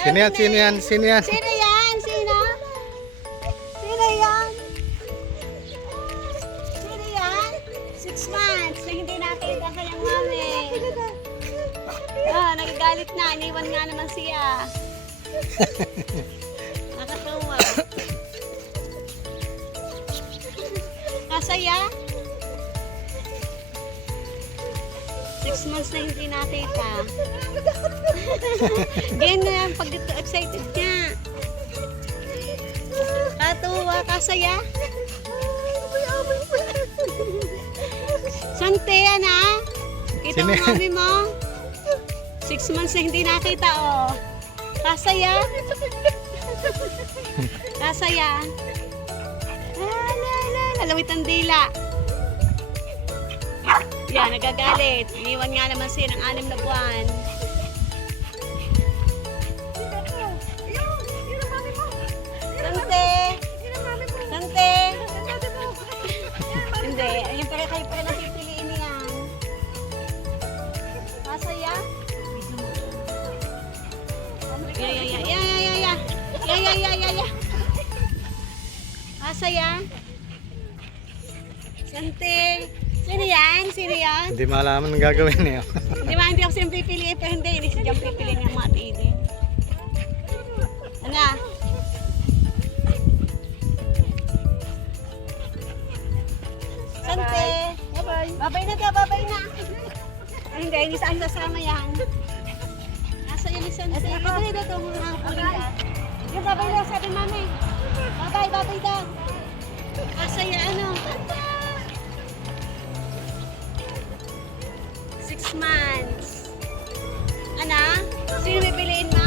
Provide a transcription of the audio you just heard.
Sino yan? Sino yan? Sino yan? Sino yan? Sino? Sino yan? Sino yan? 6 months na hindi nakita ang kanyang mami. Nagagalit na. Iniwan nga naman siya. Nakatuwa. Kasaya? 6 months na hindi nakita. Ganyan na yan pag dito excited niya. Katuwa, kasaya. Sante yan ha. Kita mo mami mo. 6 months na hindi nakita oh. Kasaya. Kasaya. Lalawit ang dila. Yan, nagagalit. Iniwan nga naman siya ng 6 na buwan. Sante! Sante! Hindi, ayun pa kayo pa rin pipiliin niyan. Masaya? Ya. Masaya? Sante! Sino yan? Sino yan? Hindi malaman ang gagawin niya. Hindi ako siyang pipiliin, pero hindi siya pipiliin ng mga tili. Ano? Sante! Babay na ka, babay na! Ay, hindi saan kasama yan. Nasa yun ni Sante. Ito na ito, mga puling ka. Yung babay na, sabi mami. Babay daw. Kasaya ano? 6 months. Ano? Sino pipiliin mo?